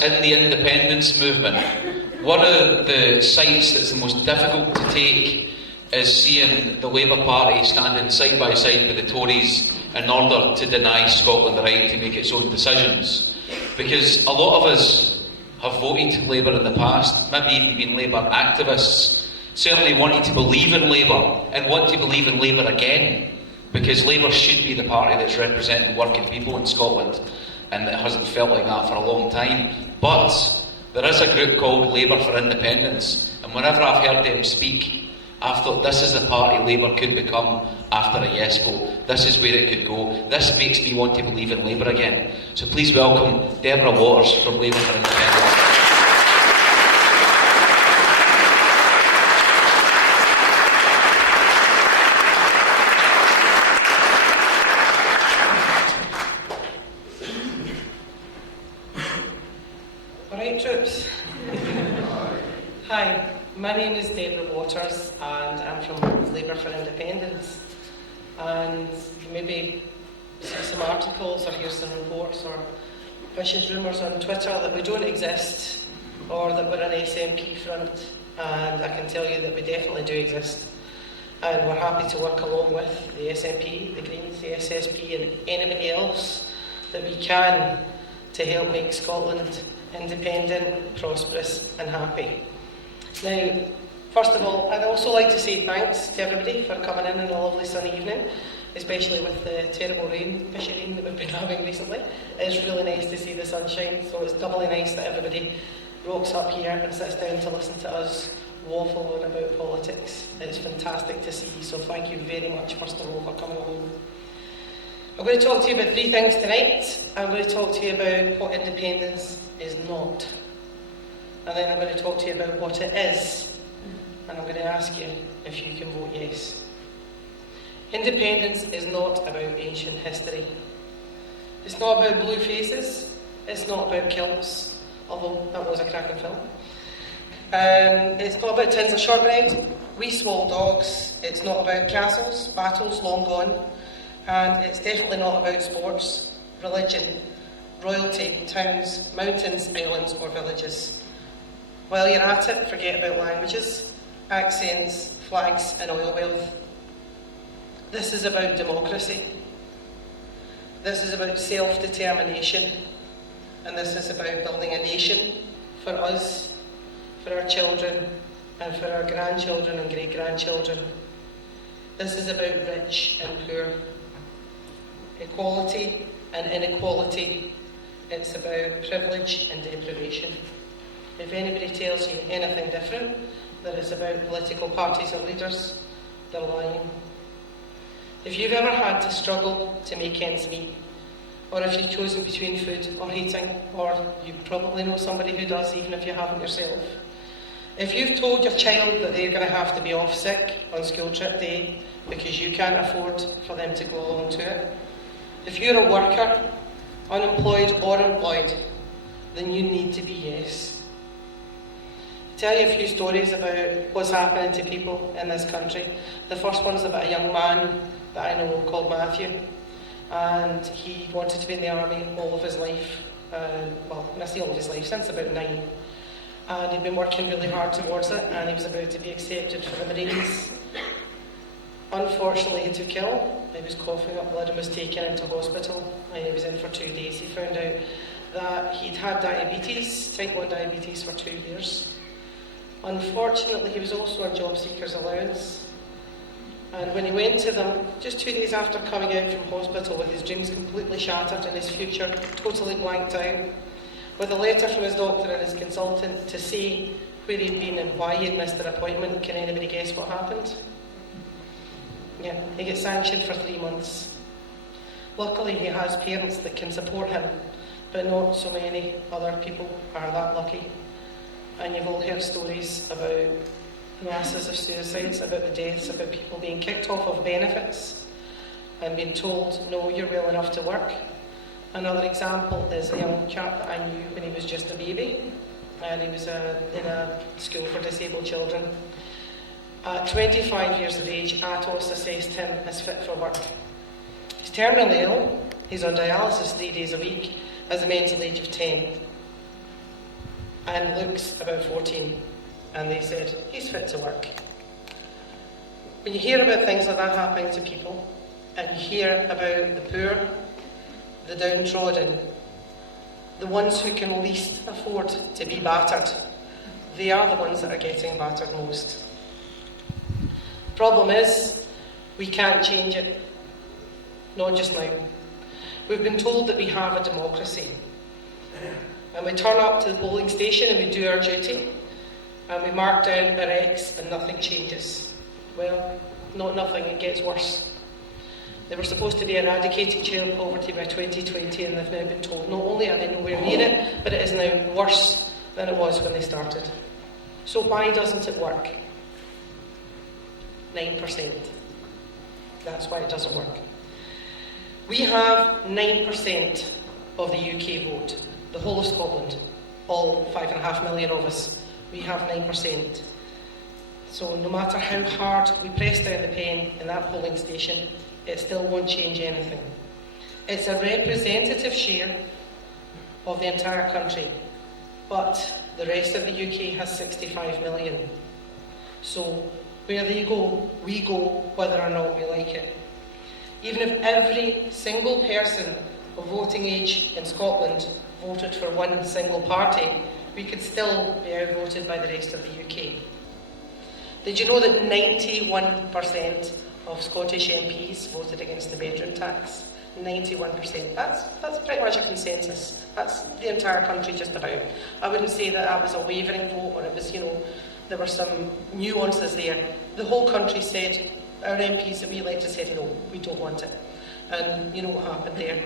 us in the independence movement, one of the sites that's the most difficult to take is seeing the Labour Party standing side by side with the Tories in order to deny Scotland the right to make its own decisions. Because a lot of us have voted Labour in the past, maybe even been Labour activists, certainly wanted to believe in Labour and want to believe in Labour again, because Labour should be the party that's representing working people in Scotland, and it hasn't felt like that for a long time. But there is a group called Labour for Independence, and whenever I've heard them speak, I've thought this is the party Labour could become after a yes vote. This is where it could go. This makes me want to believe in Labour again. So please welcome Deborah Waters from Labour for Independence. Alright, troops. Hi, my name is Deborah Waters and I'm from Labour for Independence. And you maybe see some articles or hear some reports or vicious rumours on Twitter that we don't exist or that we're an SNP front, and I can tell you that we definitely do exist, and we're happy to work along with the SNP, the Greens, the SSP and anybody else that we can to help make Scotland independent, prosperous and happy. Now, first of all, I'd also like to say thanks to everybody for coming in on a lovely sunny evening, especially with the terrible fishy rain that we've been having recently. It's really nice to see the sunshine, so it's doubly nice that everybody rocks up here and sits down to listen to us waffle on about politics. It's fantastic to see, so thank you very much, first of all, for coming along. I'm going to talk to you about three things tonight. I'm going to talk to you about what independence is not, and then I'm going to talk to you about what it is, and I'm going to ask you if you can vote yes. Independence is not about ancient history. It's not about blue faces. It's not about kilts, although that was a cracking film. It's not about tins of shortbread, wee small dogs. It's not about castles, battles long gone, and it's definitely not about sports, religion, royalty, towns, mountains, islands or villages. While you're at it, forget about languages, accents, flags and oil wealth. This is about democracy. This is about self-determination. And this is about building a nation for us, for our children, and for our grandchildren and great-grandchildren. This is about rich and poor, equality and inequality. It's about privilege and deprivation. If anybody tells you anything different, that it's about political parties or leaders, they're lying. If you've ever had to struggle to make ends meet, or if you've chosen between food or heating, or you probably know somebody who does, even if you haven't yourself. If you've told your child that they're going to have to be off sick on school trip day because you can't afford for them to go along to it, if you're a worker, unemployed or employed, then you need to be yes. I'll tell you a few stories about what's happening to people in this country. The first one is about a young man that I know called Matthew, and he wanted to be in the army all of his life. When I say all of his life, since about 9. And he'd been working really hard towards it, and he was about to be accepted for the Marines. Unfortunately, he took ill. He was coughing up blood and was taken into hospital, and he was in for 2 days. He found out that he'd had diabetes, type 1 diabetes, for 2 years. Unfortunately, he was also on job seekers allowance. And when he went to them, just 2 days after coming out from hospital with his dreams completely shattered and his future totally blanked out, with a letter from his doctor and his consultant to say where he'd been and why he had missed an appointment, can anybody guess what happened? Yeah, he gets sanctioned for 3 months. Luckily, he has parents that can support him, but not so many other people are that lucky. And you've all heard stories about masses of suicides, about the deaths, about people being kicked off of benefits and being told, no, you're well enough to work. Another example is a young chap that I knew when he was just a baby, and he was in a school for disabled children. At 25 years of age, Atos assessed him as fit for work. He's terminally ill, he's on dialysis 3 days a week, has a mental age of 10. and Luke's about 14. And they said, he's fit to work. When you hear about things like that happening to people, and you hear about the poor, the downtrodden, the ones who can least afford to be battered, they are the ones that are getting battered most. Problem is, we can't change it. Not just now. We've been told that we have a democracy. And we turn up to the polling station and we do our duty. And we mark down our X and nothing changes. Well, not nothing, it gets worse. They were supposed to be eradicating child poverty by 2020 and they've now been told not only are they nowhere near it, but it is now worse than it was when they started. So why doesn't it work? 9%. That's why it doesn't work. We have 9% of the UK vote, the whole of Scotland, all 5.5 million of us. We have 9%. So no matter how hard we press down the pen in that polling station, it still won't change anything. It's a representative share of the entire country, but the rest of the UK has 65 million. So where they go, we go, whether or not we like it. Even if every single person of voting age in Scotland voted for one single party, we could still be outvoted by the rest of the UK. Did you know that 91% of Scottish MPs voted against the bedroom tax? 91%. That's pretty much a consensus. That's the entire country just about. I wouldn't say that that was a wavering vote or it was, there were some nuances there. The whole country said, our MPs that we elected said, no, we don't want it. And you know what happened there.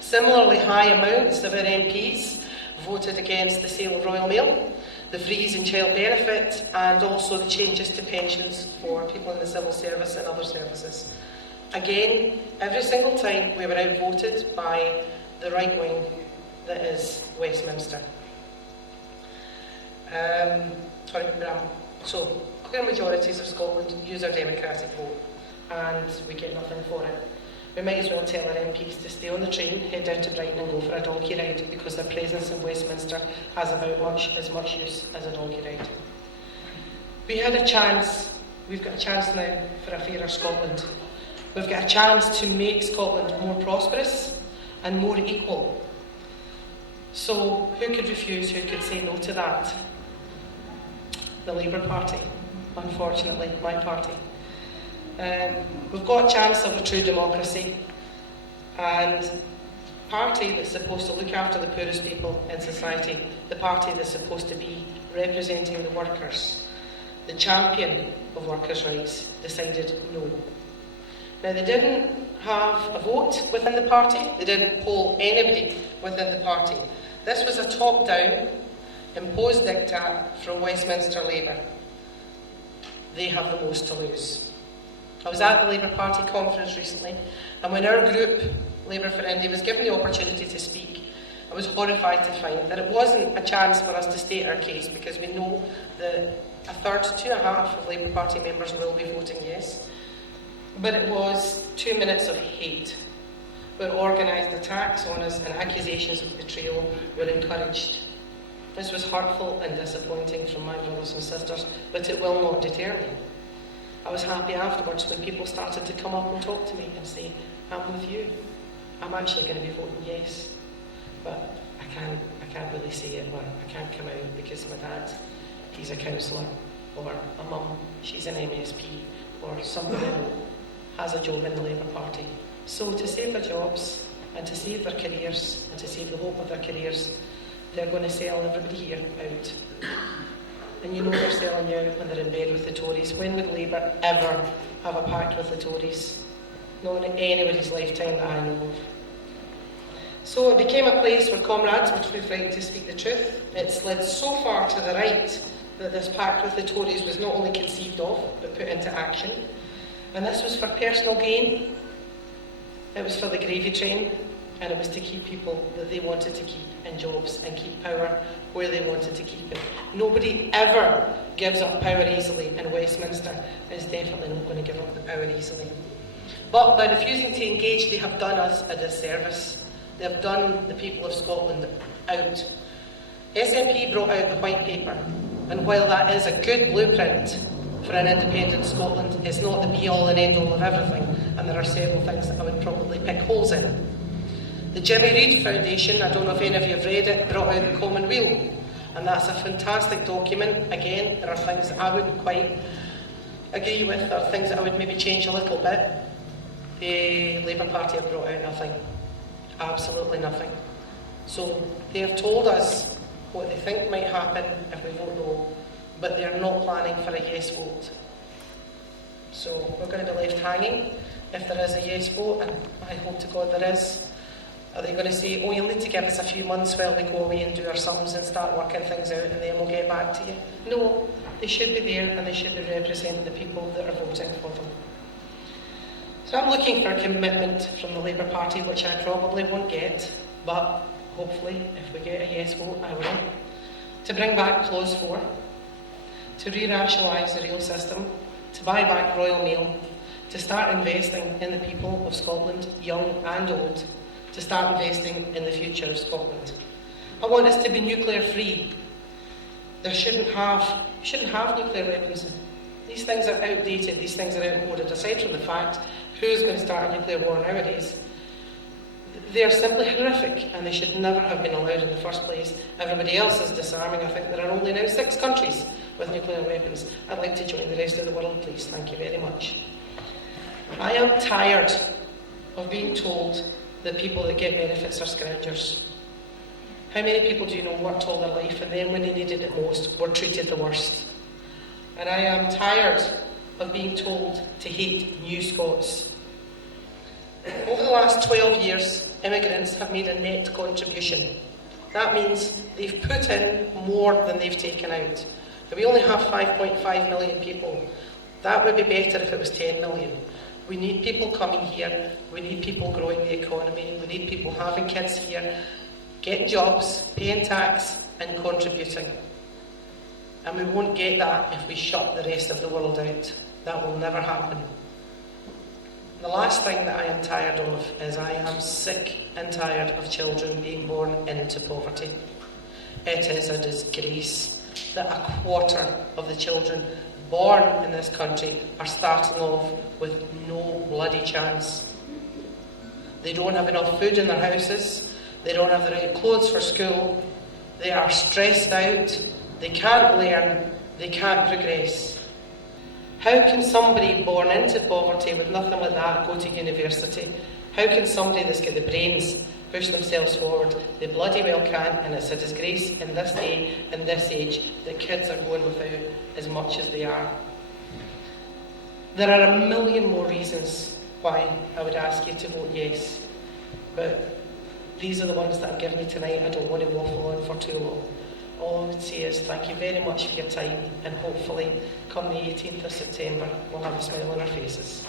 Similarly, high amounts of our MPs voted against the sale of Royal Mail, the freeze in child benefit, and also the changes to pensions for people in the civil service and other services. Again, every single time we were outvoted by the right wing that is Westminster. So, clear majorities of Scotland use our democratic vote, and we get nothing for it. We might as well tell our MPs to stay on the train, head down to Brighton and go for a donkey ride, because their presence in Westminster has about as much use as a donkey ride. We had a chance, we've got a chance now for a fairer Scotland. We've got a chance to make Scotland more prosperous and more equal. So who could refuse, who could say no to that? The Labour Party, unfortunately, my party. We've got a chance of a true democracy, and the party that's supposed to look after the poorest people in society, the party that's supposed to be representing the workers, the champion of workers' rights, decided no. Now, they didn't have a vote within the party, they didn't poll anybody within the party. This was a top-down, imposed diktat from Westminster Labour. They have the most to lose. I was at the Labour Party conference recently, and when our group, Labour for India, was given the opportunity to speak, I was horrified to find that it wasn't a chance for us to state our case, because we know that a third, 2.5 of Labour Party members will be voting yes. But it was 2 minutes of hate, where organised attacks on us and accusations of betrayal were encouraged. This was hurtful and disappointing from my brothers and sisters, but it will not deter me. I was happy afterwards when people started to come up and talk to me and say, I'm with you. I'm actually going to be voting yes. But I can't really say it, but I can't come out because my dad, he's a councillor, or a mum, she's an MSP, or somebody has a job in the Labour Party. So to save their jobs, and to save their careers, and to save the hope of their careers, they're going to sell everybody here out. And you know they're selling you out when they're in bed with the Tories. When would Labour ever have a pact with the Tories? Not in anybody's lifetime that I know of. So it became a place where comrades were too frightened to speak the truth. It slid so far to the right that this pact with the Tories was not only conceived of, but put into action. And this was for personal gain. It was for the gravy train, and it was to keep people that they wanted to keep in jobs and keep power where they wanted to keep it. Nobody ever gives up power easily, and Westminster is definitely not going to give up the power easily. But by refusing to engage, they have done us a disservice. They have done the people of Scotland out. SNP brought out the white paper, and while that is a good blueprint for an independent Scotland, it's not the be-all and end-all of everything, and there are several things that I would probably pick holes in. The Jimmy Reid Foundation, I don't know if any of you have read it, brought out the Common Weal, and that's a fantastic document. Again, there are things that I wouldn't quite agree with, or things that I would maybe change a little bit. The Labour Party have brought out nothing, absolutely nothing. So they have told us what they think might happen if we vote no, but they're not planning for a yes vote. So we're going to be left hanging if there is a yes vote, and I hope to God there is. Are they going to say, oh, you'll need to give us a few months while we go away and do our sums and start working things out, and then we'll get back to you? No, they should be there, and they should be representing the people that are voting for them. So I'm looking for a commitment from the Labour Party, which I probably won't get, but hopefully, if we get a yes vote, I will, to bring back Clause 4, to re-rationalise the rail system, to buy back Royal Mail, to start investing in the people of Scotland, young and old, to start investing in the future of Scotland. I want us to be nuclear free. There shouldn't have nuclear weapons. These things are outdated, these things are outmoded. Aside from the fact, who's going to start a nuclear war nowadays? They are simply horrific, and they should never have been allowed in the first place. Everybody else is disarming. I think there are only now 6 countries with nuclear weapons. I'd like to join the rest of the world, please. Thank you very much. I am tired of being told that people that get benefits are scroungers. How many people do you know worked all their life, and then when they needed it most, were treated the worst? And I am tired of being told to hate new Scots. Over the last 12 years, immigrants have made a net contribution. That means they've put in more than they've taken out. And we only have 5.5 million people. That would be better if it was 10 million. We need people coming here, we need people growing the economy, we need people having kids here, getting jobs, paying tax and contributing. And we won't get that if we shut the rest of the world out. That will never happen. The last thing that I am tired of is I am sick and tired of children being born into poverty. It is a disgrace that a quarter of the children born in this country are starting off with no bloody chance. They don't have enough food in their houses, they don't have the right clothes for school, they are stressed out, they can't learn, they can't progress. How can somebody born into poverty with nothing like that go to university? How can somebody that's got the brains push themselves forward? They bloody well can, and it's a disgrace in this day and this age that kids are going without as much as they are. There are a million more reasons why I would ask you to vote yes, but these are the ones that I've given you tonight. I don't want to waffle on for too long. All I would say is thank you very much for your time, and hopefully come the 18th of September we'll have a smile on our faces.